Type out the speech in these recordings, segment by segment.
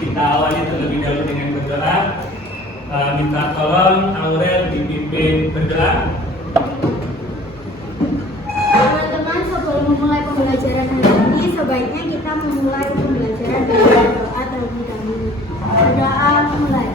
kita awali terlebih dahulu dengan berdoa. Minta tolong Aurel dipimpin berdoa. Teman-teman, sebelum memulai pembelajaran hari ini, sebaiknya kita memulai pembelajaran dengan doa terlebih dahulu. Berdoa mulai.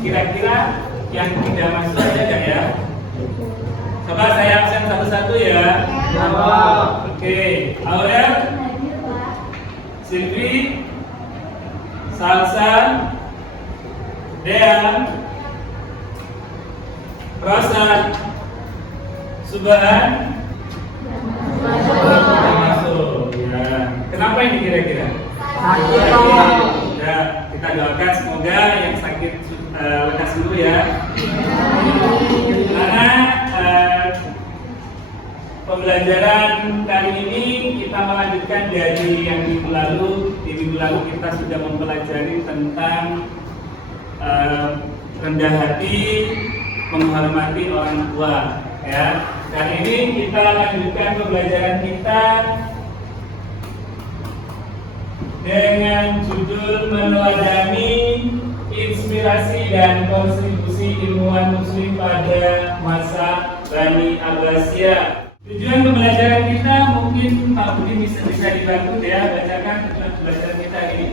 Kira-kira yang tidak masuk ada nggak ya? Coba saya absen satu-satu ya. Oke, Aurel, Silvi, Salsa, Dean, Rosa, Subhan, masuk. Ya. Kenapa ini kira-kira? Sakit. Ya, kita doakan semoga yang sakit lekas dulu ya. Karena pembelajaran kali ini kita melanjutkan dari yang minggu lalu. Di minggu lalu kita sudah mempelajari tentang rendah hati, menghormati orang tua. Ya, kali ini kita lanjutkan pembelajaran kita dengan judul meneladani inspirasi dan kontribusi ilmuwan muslim pada masa Bani Abbasiyah. Tujuan pembelajaran kita mungkin Pak Budi bisa dibantu ya, bacakan tujuan pembelajaran kita ini.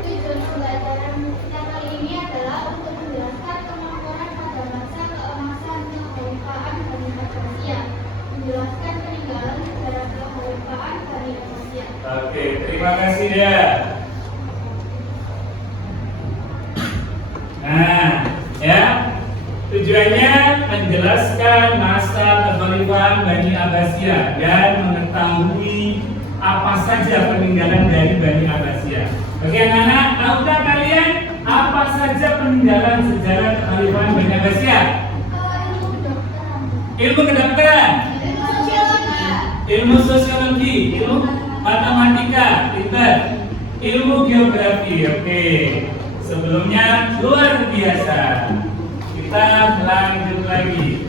Tujuan pembelajaran kita kali ini adalah untuk menjelaskan kemampuan pada masa keemasan kekhalifahan Bani Abbasiyah, menjelaskan peninggalan sejarah kekhalifahan Bani Abbasiyah. Oke, terima kasih ya. Nah, ya, tujuannya menjelaskan masa kekhalifahan Bani Abbasiyah dan mengetahui apa saja peninggalan dari Bani Abbasiyah. Oke, anak-anak, tahukah kalian apa saja peninggalan sejarah kekhalifahan Bani Abbasiyah? Ilmu kedokteran, ilmu sosiologi, ilmu matematika, pintar, ilmu geografi. Oke. Sebelumnya luar biasa. Kita lanjut lagi.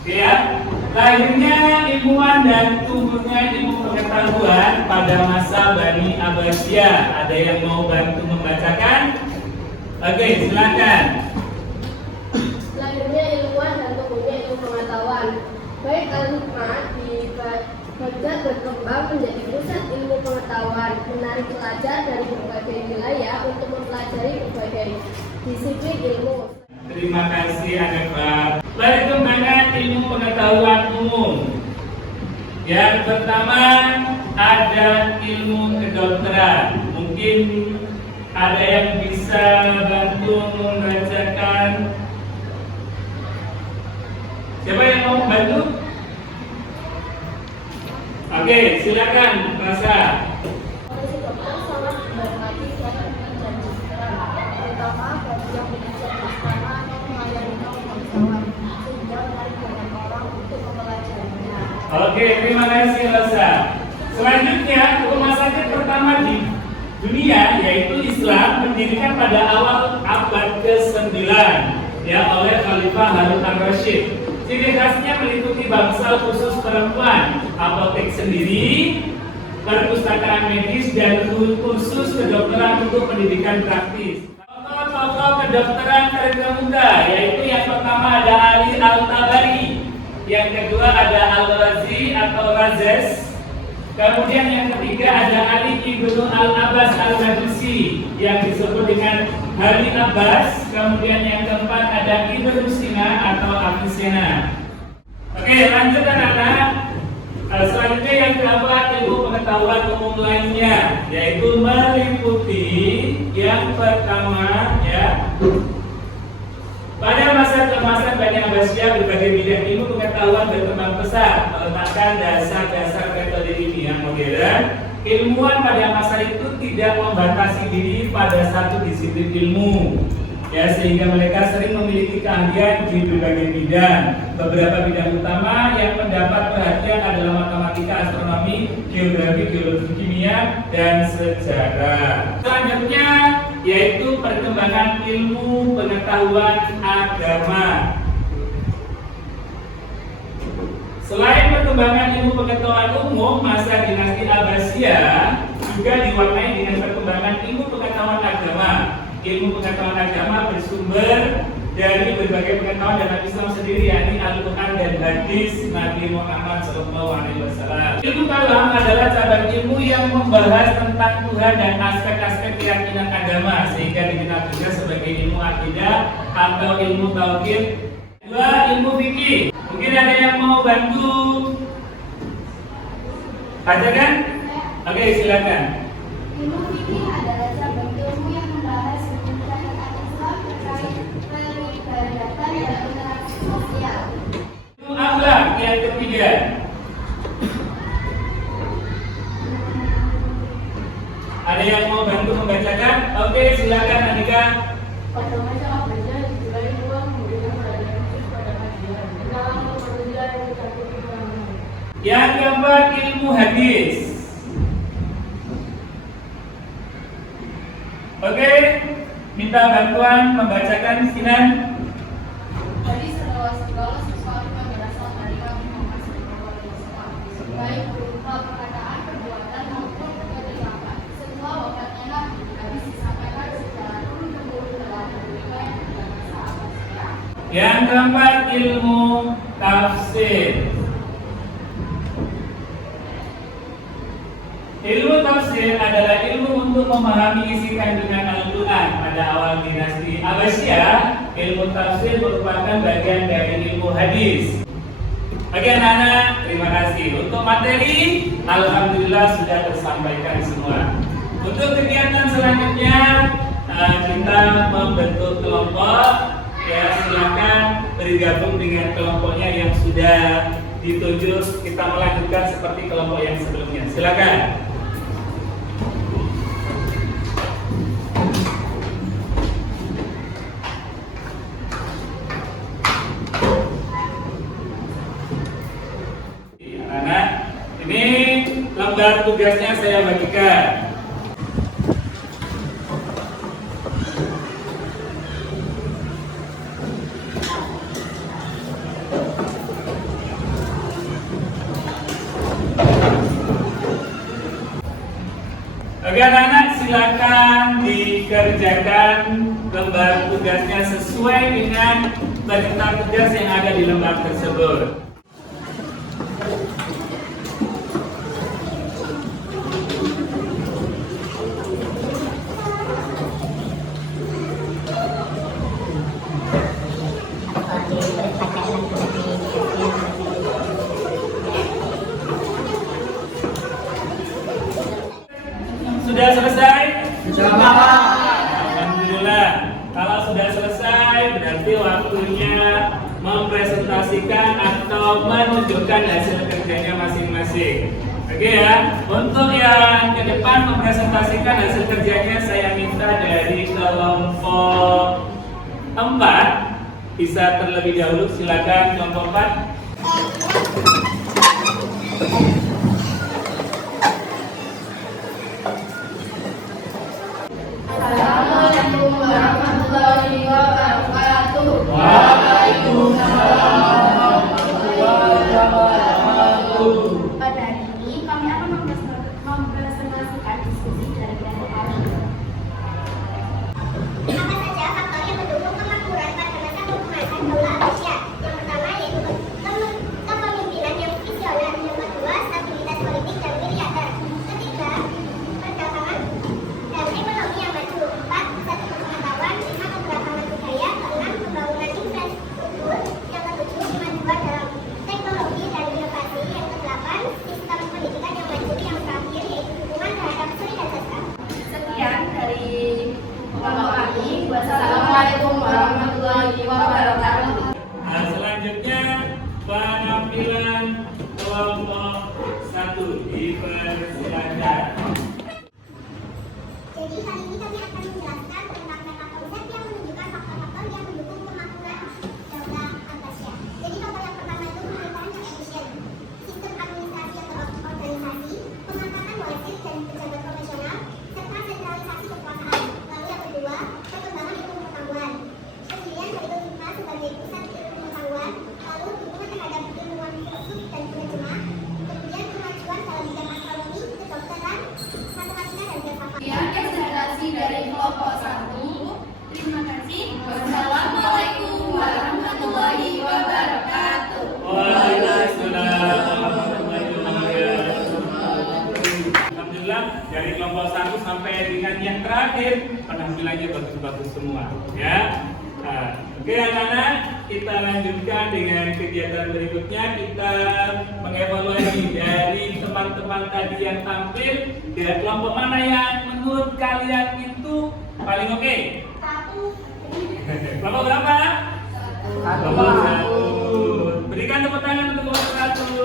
Oke ya. Lahirnya ilmuwan dan tumbuhnya ilmu pengetahuan pada masa Bani Abbasiyah. Ada yang mau bantu membacakan? Oke, silakan. Lahirnya ilmuwan dan tumbuhnya ilmu pengetahuan. Baik Al-Hikmah di Baghdad berkembang menjadi pusat ilmu pengetahuan, menarik pelajar dari berbagai wilayah untuk mempelajari berbagai disiplin ilmu. Terima kasih Anak. Perkembangan ilmu pengetahuan umum. Yang pertama ada ilmu kedokteran. Mungkin ada yang bisa bantu membacakan. Siapa yang mau bantu? Oke, silakan, Rasa. Profesi dokter sangat membantu siapa dan kesejahteraan, terutama bagi yang bekerja di istana atau melayani pemeriksaan, sehingga menarik banyak orang untuk mempelajarinya. Oke, terima kasih Rasa. Selanjutnya, rumah sakit pertama di dunia yaitu Islam mendirikan pada awal abad ke-9 ya oleh Khalifah Harun al-Rasyid. Ciri khasnya meliputi bangsal khusus perempuan, apotek sendiri, perpustakaan medis, dan kursus kedokteran untuk pendidikan praktis. Tokoh-tokoh kedokteran terkemuka, yaitu yang pertama ada Ali Al-Tabari, yang kedua ada Al-Razi atau Razes, kemudian yang ketiga ada Ali Ibnu Al-Abbas Al-Majusi, yang disebut dengan Hari Abbas, kemudian yang keempat ada Ibnu Sina atau Abu Sina. Oke, lanjut anak-anak. Selanjutnya yang keempat, ilmu pengetahuan umum lainnya, yaitu meliputi yang pertama ya. Pada masa keemasan Bani Abbasiyah, berbagai bidang ilmu pengetahuan berkembang pesat, meletakkan dasar-dasar metode ilmiah modern. Ilmuwan pada masa itu tidak membatasi diri pada satu disiplin ilmu, ya, sehingga mereka sering memiliki keahlian di berbagai bidang. Beberapa bidang utama yang mendapat perhatian adalah matematika, astronomi, geografi, geologi, kimia, dan sejarah. Selanjutnya yaitu perkembangan ilmu pengetahuan agama. Selain perkembangan ilmu pengetahuan umum, masa dinasti Abbasiyah juga diwarnai dengan perkembangan ilmu pengetahuan agama. Ilmu pengetahuan agama bersumber dari berbagai pengetahuan dalam Islam sendiri, yakni Al-Quran dan hadis Nabi Muhammad SAW. Ilmu kalam adalah cabang ilmu yang membahas tentang Tuhan dan aspek-aspek keyakinan agama, sehingga dikenal juga sebagai ilmu akidah atau ilmu tauhid. Dua, ilmu fikih. Mungkin ada yang mau bantu bacakan? Oke, silakan. Ilmu fikih adalah cabang ilmu yang membahas hukum syariat Islam terkait peribadatan dan interaksi sosial. Ilmu akhlak yang ketiga. Ada yang mau bantu membacakan? Oke, silakan Andika. Pada masa Abbasiyah dimulai uang memberikan perhatian khusus pada kajian dalam mempermudah yang dicakupi dalam. Yang keempat, ilmu hadis. Oke, minta bantuan membacakan Sinan. Hadis adalah segala sesuatu yang berasal dari Nabi Muhammad SAW, baik berupa perkataan, perbuatan maupun kebijakan. Setelah wafatnya Nabi, hadis disampaikan secara turun-temurun dalam riwayat dari masa Abbasiyah. Yang keempat, ilmu tafsir. Ilmu tafsir adalah ilmu untuk memahami isi kandungan Al-Quran. Pada awal dinasti Abbasiyah, ilmu tafsir merupakan bagian dari ilmu hadis. Oke anak-anak, terima kasih. Untuk materi, alhamdulillah sudah tersampaikan semua. Untuk kegiatan selanjutnya, kita membentuk kelompok. Ya, silakan bergabung dengan kelompoknya yang sudah ditunjuk. Kita melanjutkan seperti kelompok yang sebelumnya. Silakan. Anak-anak, ini lembar tugasnya saya bagikan. Oke anak-anak, silakan dikerjakan lembar tugasnya sesuai dengan perintah tugas yang ada di lembar tersebut. Sudah selesai? Alhamdulillah. Kalau sudah selesai, berarti waktunya mempresentasikan atau menunjukkan hasil kerjanya masing-masing. Oke ya. Untuk yang ke depan mempresentasikan hasil kerjanya, saya minta dari kelompok 4 bisa terlebih dahulu. Silakan kelompok 4. Assalamualaikum warahmatullahi wabarakatuh. Waalaikumsalam warahmatullahi wabarakatuh. Pada hari ini kami akan mempresentasikan diskusi dari kelompok kami. Apa saja faktor yang mendukung kemakmuran pada masa keemasan Daulah Abbasiyah? Yang pertama yaitu kepemimpinan yang visioner. Yang kedua, stabilitas politik dan militer. Ketiga, perdagangan dan ekonomi yang maju. 4, pusat pengetahuan. 5, keberagaman budaya. 6, pembangunan infrastruktur. Yang ke-7, kemajuan dalam teknologi dan inovasi. Yang ke-8, dari kelompok 1 sampai dengan yang terakhir penampilannya bagus-bagus semua ya. Oke anak-anak, kita lanjutkan dengan kegiatan berikutnya. Kita mengevaluasi dari teman-teman tadi yang tampil, dari kelompok mana yang menurut kalian itu paling oke? Kelompok berapa? Kelompok 1. Berikan tepuk tangan untuk kelompok 1.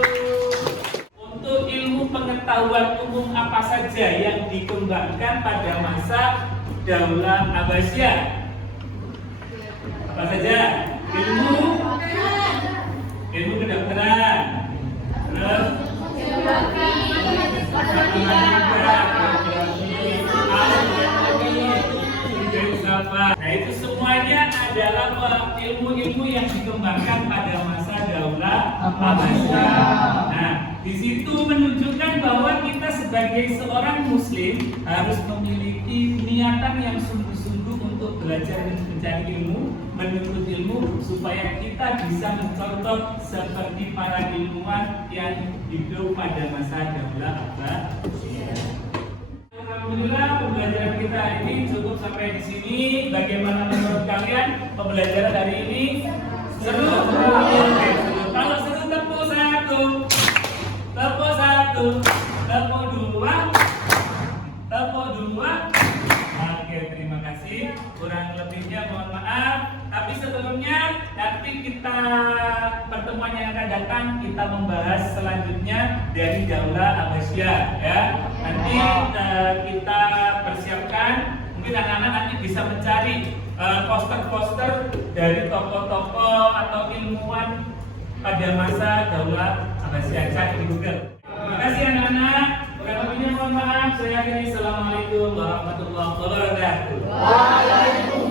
Untuk ilmu pengetahuan umum apa saja yang dikembangkan pada masa Daulah Abbasiyah? Apa saja? Ilmu kedokteran, terus nah itu semuanya adalah ilmu-ilmu yang dikembangkan pada masa Daulah Abbasiyah. Nah, di situ menunjukkan bahwa kita sebagai seorang muslim harus memiliki niatan yang sungguh-sungguh untuk belajar dan mencari ilmu, menuntut ilmu supaya kita bisa mencontoh seperti para ilmuwan yang hidup pada masa Daulah Abbasiyah. Alhamdulillah pembelajaran kita ini cukup sampai di sini. Bagaimana menurut kalian pembelajaran hari ini? Seru? Oke, seru. Kalau seru tepuk 1, tepuk 1, tepuk 2, tepuk 2. Oke, terima kasih. Kurang lebihnya mohon maaf. Tapi sebelumnya nanti kita pertemuan yang akan datang kita membahas selanjutnya dari Daulah Abbasiyah ya. Nanti kita persiapkan, mungkin anak-anak nanti bisa mencari poster-poster dari tokoh-tokoh atau ilmuwan pada masa Daulah Abbasiyah. Cari di Google. Terima kasih anak-anak. Kurang lebihnya mohon maaf. Saya akhiri. Assalamualaikum warahmatullahi wabarakatuh.